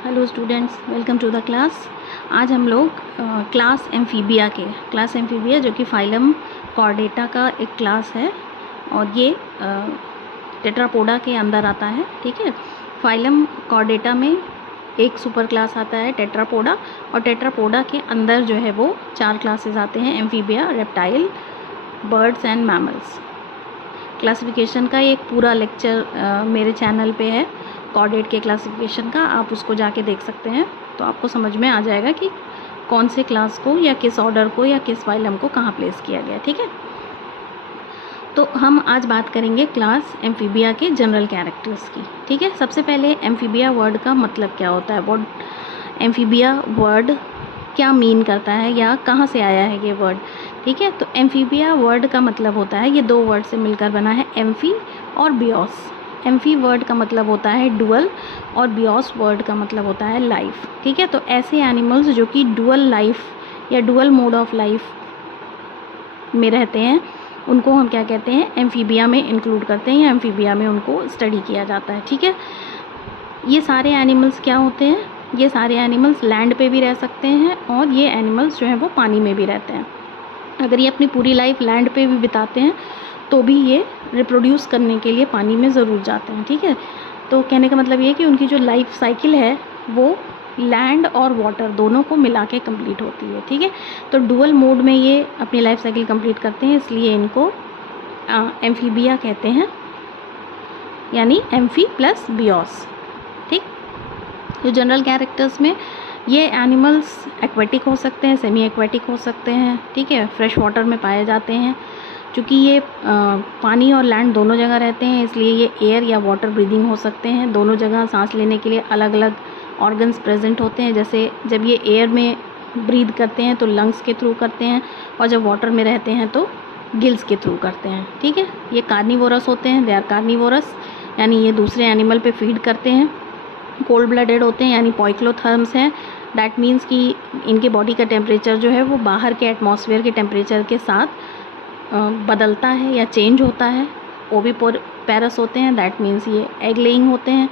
Hello students, welcome to the class. आज हम लोग क्लास एम्फीबिया जो कि फाइलम कॉर्डेटा का एक क्लास है और ये टेट्रापोडा के अंदर आता है। ठीक है, फाइलम कॉर्डेटा में एक सुपर क्लास आता है टेट्रापोडा, और टेट्रापोडा के अंदर जो है वो 4 क्लासेस आते हैं: amphibia, reptile, birds and mammals. Classification का एक पूरा लेक्चर मेरे चैनल पे है, कॉर्डेट के क्लासिफिकेशन का, आप उसको जाके देख सकते हैं। तो आपको समझ में आ जाएगा कि कौन से क्लास को या किस ऑर्डर को या किस फाइलम को कहाँ प्लेस किया गया। ठीक है, तो हम आज बात करेंगे क्लास एम्फीबिया के जनरल कैरेक्टर्स की। ठीक है, सबसे पहले एम्फीबिया वर्ड का मतलब क्या होता है, वर्ड एम्फीबिया वर्ड क्या मीन करता है या कहाँ से आया है ये वर्ड। ठीक है, तो एम्फीबिया वर्ड का मतलब होता है, ये 2 वर्ड से मिलकर बना है, एम्फी और बियोस। एम्फी वर्ड का मतलब होता है डुअल और बियोस वर्ड का मतलब होता है लाइफ। ठीक है, तो ऐसे एनिमल्स जो कि डुअल लाइफ या डुअल मोड ऑफ लाइफ में रहते हैं उनको हम क्या कहते हैं, एम्फीबिया में इंक्लूड करते हैं या एम्फीबिया में उनको स्टडी किया जाता है। ठीक है, ये सारे एनिमल्स क्या होते हैं, ये सारे एनिमल्स लैंड पे भी रह सकते हैं और ये एनिमल्स जो हैं वो पानी में भी रहते हैं। अगर ये अपनी पूरी लाइफ लैंड पे भी बिताते हैं तो भी ये रिप्रोड्यूस करने के लिए पानी में ज़रूर जाते हैं। ठीक है, तो कहने का मतलब ये कि उनकी जो लाइफ साइकिल है वो लैंड और वाटर दोनों को मिला के कम्प्लीट होती है। ठीक है, तो डुअल मोड में ये अपनी लाइफ साइकिल कंप्लीट करते हैं, इसलिए इनको एम्फीबिया कहते हैं, यानी एम्फी प्लस बियोस। ठीक, तो जनरल कैरेक्टर्स में ये एनिमल्स एक्वेटिक हो सकते हैं, सेमी एक्वेटिक हो सकते हैं। ठीक है, फ्रेश वाटर में पाए जाते हैं। चूँकि ये पानी और लैंड दोनों जगह रहते हैं, इसलिए ये एयर या वाटर ब्रीदिंग हो सकते हैं। दोनों जगह सांस लेने के लिए अलग अलग ऑर्गन्स प्रेजेंट होते हैं। जैसे जब ये एयर में ब्रीद करते हैं तो लंग्स के थ्रू करते हैं, और जब वाटर में रहते हैं तो गिल्स के थ्रू करते हैं। ठीक है, ये कार्निवोरस होते हैं, दे आर कार्निवोरस, यानी ये दूसरे एनिमल पे फीड करते हैं। कोल्ड ब्लडेड होते हैं, यानी पॉइक्लोथर्म्स हैं। दैट मीन्स कि इनके बॉडी का टेम्परेचर जो है वो बाहर के एटमॉस्फेयर के टेम्परेचर के साथ बदलता है या चेंज होता है। ओविपोरस होते हैं, दैट मीन्स ये एग लेइंग होते हैं।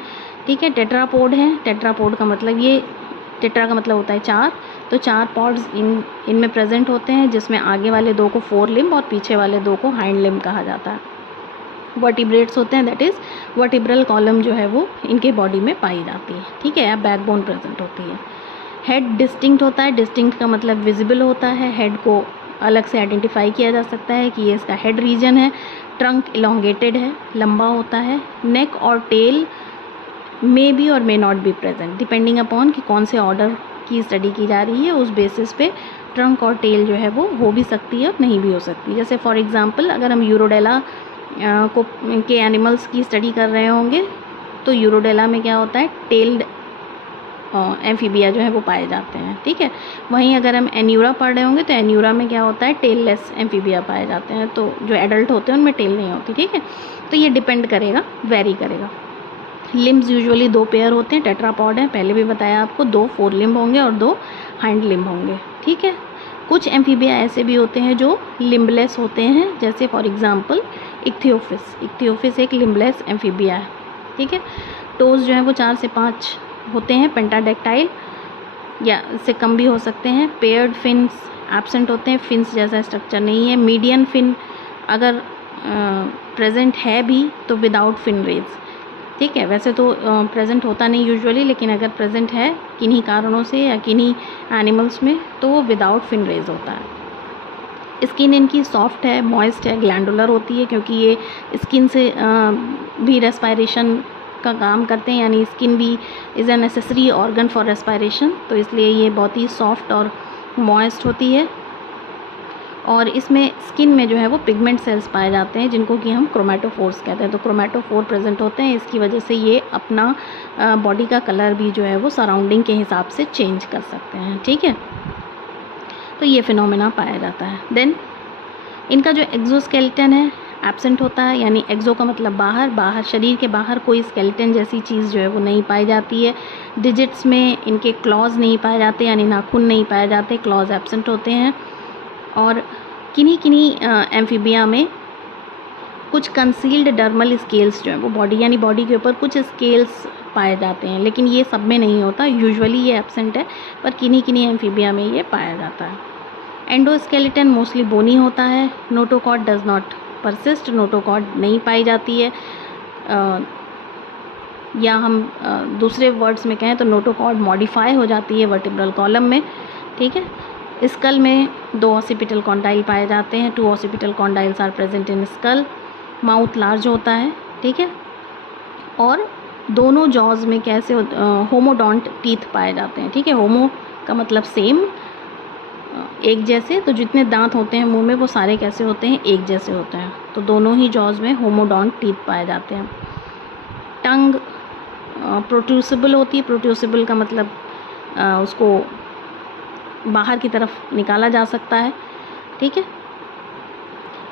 ठीक है, टेट्रापोड हैं, टेट्रापोड का मतलब ये टेट्रा का मतलब होता है 4, तो 4 पॉड्स इनमें प्रेजेंट होते हैं, जिसमें आगे वाले 2 को फोर लिम्ब और पीछे वाले 2 को हाइंड लिम्ब कहा जाता है। वर्टिब्रेट्स होते हैं, दैट इज़ वर्टिब्रल कॉलम जो है वो इनके बॉडी में पाई जाती है। ठीक है, या बैकबोन प्रेजेंट होती है। हेड डिस्टिंक्ट होता है, डिस्टिंक्ट का मतलब विजिबल होता है, हेड को अलग से आइडेंटिफाई किया जा सकता है कि ये इसका हेड रीजन है। ट्रंक इलोंगेटेड है, लंबा होता है। नेक और टेल मे बी और may not be present, depending upon कि कौन से ऑर्डर की स्टडी की जा रही है, उस बेसिस पे ट्रंक और टेल जो है वो हो भी सकती है और नहीं भी हो सकती। जैसे फॉर एग्जांपल अगर हम यूरोडेला के एनिमल्स की स्टडी कर रहे होंगे तो यूरोडेला में क्या होता है, टेल्ड एम्फीबिया जो है वो पाए जाते हैं। ठीक है, वहीं अगर हम एन्यूरा पढ़ रहे होंगे तो एन्यूरा में क्या होता है, टेललेस एम्फीबिया पाए जाते हैं। तो जो एडल्ट होते हैं उनमें टेल नहीं होती। ठीक है, तो ये डिपेंड करेगा, वेरी करेगा। लिम्स यूजुअली 2 पेयर होते हैं, टेट्रापॉड है, पहले भी बताया आपको, 2 फोर लिम्ब होंगे और 2 हाइंड लिम्ब होंगे। ठीक है, कुछ एम्फीबिया ऐसे भी होते हैं जो लिम्बलेस होते हैं, जैसे फॉर एग्जांपल इक्थियोफिस एक लिम्बलेस एम्फीबिया है। ठीक है, टोज जो है वो 4 से 5 होते हैं, पेंटाडेक्टाइल या इससे कम भी हो सकते हैं। पेयर्ड फिन्स एब्सेंट होते हैं, फिन्स जैसा स्ट्रक्चर नहीं है। मीडियन फिन अगर प्रेजेंट है भी तो विदाउट फिन रेज। ठीक है, वैसे तो प्रेजेंट होता नहीं यूजुअली, लेकिन अगर प्रेजेंट है किन्हीं कारणों से या किन्हीं एनिमल्स में तो वो विदाउट फिन रेज होता है। स्किन इनकी सॉफ्ट है, मॉइस्ट है, ग्लैंडुलर होती है, क्योंकि ये स्किन से भी रेस्पायरेशन का काम करते हैं, यानी स्किन भी is a necessary organ for respiration, तो इसलिए ये बहुत ही सॉफ्ट और मॉइस्ट होती है। और इसमें स्किन में जो है वो पिगमेंट सेल्स पाए जाते हैं, जिनको कि हम क्रोमेटोफोर्स कहते हैं। तो क्रोमेटोफोर प्रेजेंट होते हैं, इसकी वजह से ये अपना बॉडी का कलर भी जो है वो सराउंडिंग के हिसाब से चेंज कर सकते हैं। ठीक है, तो ये फिनोमेना पाया जाता है। देन इनका जो एक्सोस्केलेटन है एब्सेंट होता है, यानी एक्सो का मतलब बाहर शरीर के बाहर कोई स्केलेटन जैसी चीज़ जो है वो नहीं पाई जाती है। डिजिट्स में इनके क्लॉज नहीं पाए जाते, यानी नाखून नहीं पाए जाते, क्लॉज एब्सेंट होते हैं। और किन्हीं एम्फीबिया में कुछ कंसील्ड डर्मल स्केल्स जो है वो बॉडी, यानी बॉडी के ऊपर कुछ स्केल्स पाए जाते हैं, लेकिन ये सब में नहीं होता, यूजुअली ये एब्सेंट है, पर किन्हीं किन्हीं एम्फीबिया में ये पाया जाता है। एंडोस्केलेटन मोस्टली बोनी होता है। Notochord does not persist, notochord नहीं पाई जाती है, या हम दूसरे वर्ड्स में कहें तो नोटोकॉड मॉडिफाई हो जाती है वर्टिब्रल कॉलम में, ठीक है। स्कल में 2 ऑसिपिटल कॉन्डाइल पाए जाते हैं, 2 occipital condyles are present in skull. Mouth large होता है, ठीक है, और दोनों जॉज में कैसे होमोडोंट टीथ पाए जाते हैं, ठीक है। होमो का मतलब सेम, एक जैसे, तो जितने दांत होते हैं मुंह में वो सारे कैसे होते हैं, एक जैसे होते हैं, तो दोनों ही जॉज में होमोडोंट टीथ पाए जाते हैं। टंग प्रोट्यूसिबल होती है, प्रोट्यूसिबल का मतलब उसको बाहर की तरफ निकाला जा सकता है, ठीक है।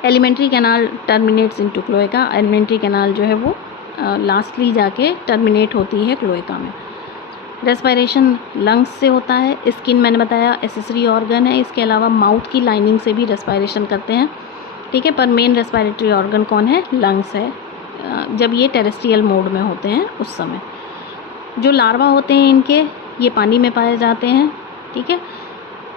Alimentary canal terminates into cloaca, alimentary canal जो है वो लास्टली जाके टर्मिनेट होती है क्लोएका में। रेस्पिरेशन लंग्स से होता है। स्किन मैंने बताया एसेसरी ऑर्गन है, इसके अलावा माउथ की लाइनिंग से भी रेस्पिरेशन करते हैं, ठीक है, पर मेन रेस्पिरेटरी ऑर्गन कौन है, लंग्स है, जब ये टेरेस्ट्रियल मोड में होते हैं उस समय। जो लार्वा होते हैं इनके, ये पानी में पाए जाते हैं, ठीक है।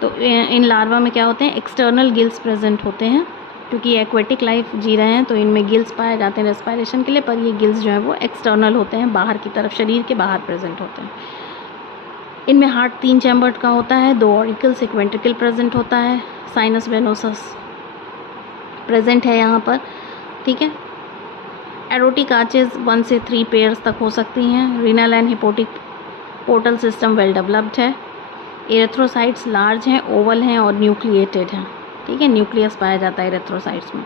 तो इन लार्वा में क्या होते हैं, एक्सटर्नल गिल्स प्रेजेंट होते हैं, क्योंकि एक्वेटिक लाइफ जी रहे हैं तो इनमें गिल्स पाए जाते हैं रेस्पिरेशन के लिए, पर ये गिल्स जो है वो एक्सटर्नल होते हैं, बाहर की तरफ, शरीर के बाहर प्रेजेंट होते हैं। इनमें हार्ट 3 चैम्बर्ड का होता है, 2 ऑरिकल्स, एक वेंट्रिकल प्रेजेंट होता है, साइनस वेनोसस प्रेजेंट है यहाँ पर, ठीक है। एरोटिक आर्चेज 1 से 3 पेयर्स तक हो सकती हैं। Renal and hepatic portal system well developed है। एरेथ्रोसाइट्स लार्ज हैं, ओवल हैं और न्यूक्लिएटेड हैं, ठीक है, न्यूक्लियस पाया जाता है एरेथ्रोसाइट्स में।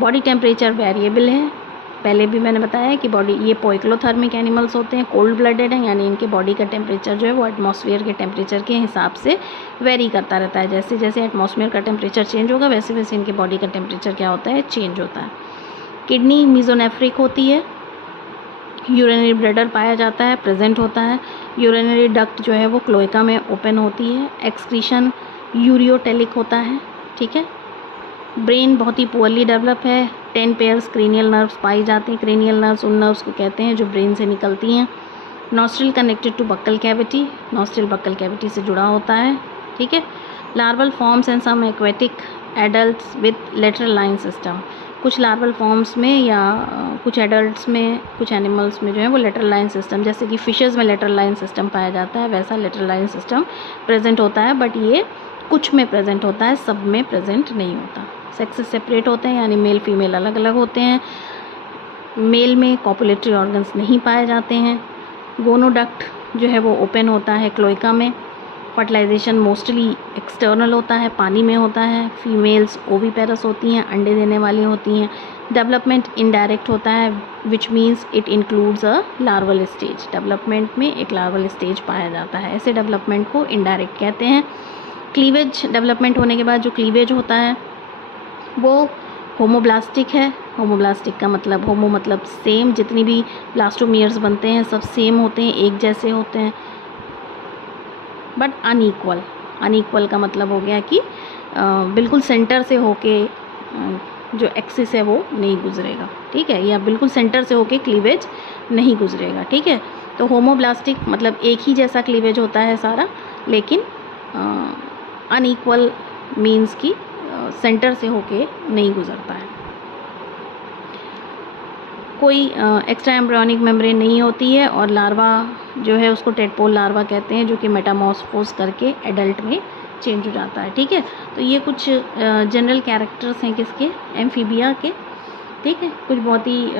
बॉडी टेम्परेचर वेरिएबल है, पहले भी मैंने बताया कि बॉडी, ये पोइक्लोथर्मिक एनिमल्स होते हैं, कोल्ड ब्लडेड हैं, यानी इनके बॉडी का टेम्परेचर जो है वो एटमॉस्फेयर के टेम्परेचर के हिसाब से वेरी करता रहता है। जैसे जैसे एटमॉस्फेयर का टेम्परेचर चेंज होगा वैसे वैसे इनके बॉडी का टेम्परेचर क्या होता है, चेंज होता है। किडनी मीजोनेफ्रिक होती है। यूरिनरी ब्लैडर पाया जाता है, प्रेजेंट होता है। यूरिनरी डक्ट जो है वो क्लोएका में ओपन होती है। एक्सक्रीशन यूरियोटेलिक होता है, ठीक है। ब्रेन बहुत ही पुअरली डेवलप है। 10 पेयर्स क्रेनियल नर्व्स पाई जाती हैं। क्रेनियल नर्व्स उन नर्व्स को कहते हैं जो ब्रेन से निकलती हैं। Nostril connected to buccal cavity, nostril buccal cavity से जुड़ा होता है, ठीक है। Larval forms and some aquatic adults with lateral line system, कुछ लार्वल फॉर्म्स में या कुछ एडल्ट्स में, कुछ एनिमल्स में जो है वो लेटरल लाइन सिस्टम, जैसे कि फिशेज़ में लेटरल लाइन सिस्टम पाया जाता है, वैसा लेटरल लाइन सिस्टम प्रेजेंट होता है, बट ये कुछ में प्रेजेंट होता है, सब में प्रेजेंट नहीं होता। सेक्सेस सेपरेट होते हैं, यानी मेल फीमेल अलग अलग होते हैं। मेल में कॉपुलेटरी ऑर्गन्स नहीं पाए जाते हैं। गोनोडक्ट जो है वो ओपन होता है क्लोएका में। फर्टिलाइजेशन मोस्टली एक्सटर्नल होता है, पानी में होता है। फीमेल्स ओवीपेरस होती हैं, अंडे देने वाली होती हैं। डेवलपमेंट इनडायरेक्ट होता है, which means it includes a larval stage. Development में एक लार्वल स्टेज पाया जाता है, ऐसे डेवलपमेंट को इनडायरेक्ट कहते हैं। क्लीवेज, डेवलपमेंट होने के बाद जो क्लीवेज होता है वो होमोब्लास्टिक है। होमोब्लास्टिक का मतलब, होमो मतलब सेम, जितनी भी ब्लास्टोमियर्स बनते हैं सब सेम होते हैं, एक जैसे होते हैं, बट अनईक्वल। अनईक्वल का मतलब हो गया कि बिल्कुल सेंटर से होके जो एक्सिस है वो नहीं गुजरेगा, ठीक है, या बिल्कुल सेंटर से होके क्लीवेज नहीं गुजरेगा, ठीक है। तो होमोब्लास्टिक मतलब एक ही जैसा क्लीवेज होता है सारा, लेकिन अनईक्वल मीन्स कि सेंटर से होके नहीं गुजरता है। कोई एक्स्ट्रा एम्ब्रियोनिक मेम्ब्रेन नहीं होती है, और लार्वा जो है उसको टेडपोल लार्वा कहते हैं, जो कि मेटामॉर्फोस करके एडल्ट में चेंज हो जाता है, ठीक है। तो ये कुछ जनरल कैरेक्टर्स हैं किसके, एम्फीबिया के, ठीक है। कुछ बहुत ही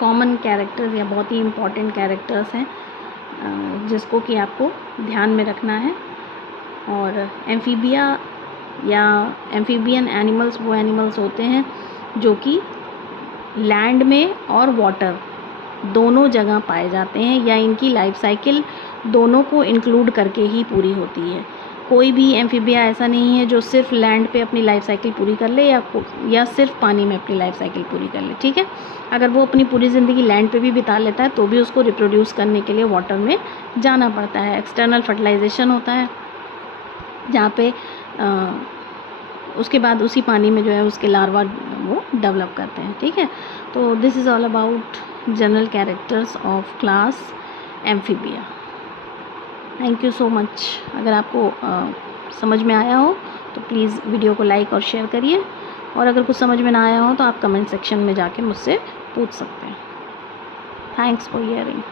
कॉमन कैरेक्टर्स या बहुत ही इम्पॉर्टेंट कैरेक्टर्स हैं जिसको कि आपको ध्यान में रखना है। और एम्फीबिया या एम्फीबियन एनिमल्स वो एनिमल्स होते हैं जो कि लैंड में और वाटर दोनों जगह पाए जाते हैं, या इनकी लाइफ साइकिल दोनों को इंक्लूड करके ही पूरी होती है। कोई भी एम्फीबिया ऐसा नहीं है जो सिर्फ लैंड पे अपनी लाइफ साइकिल पूरी कर ले या सिर्फ पानी में अपनी लाइफ साइकिल पूरी कर ले, ठीक है। अगर वो अपनी पूरी ज़िंदगी लैंड पे भी बिता लेता है तो भी उसको रिप्रोड्यूस करने के लिए वाटर में जाना पड़ता है। एक्सटर्नल फर्टिलाइजेशन होता है, जहाँ पे उसके बाद उसी पानी में जो है उसके लार्वा वो डेवलप करते हैं, ठीक है। तो this is all about general characters of class amphibia. Thank you so much. अगर आपको समझ में आया हो तो प्लीज़ वीडियो को लाइक और शेयर करिए, और अगर कुछ समझ में ना आया हो तो आप कमेंट सेक्शन में जाके मुझसे पूछ सकते हैं। Thanks for hearing.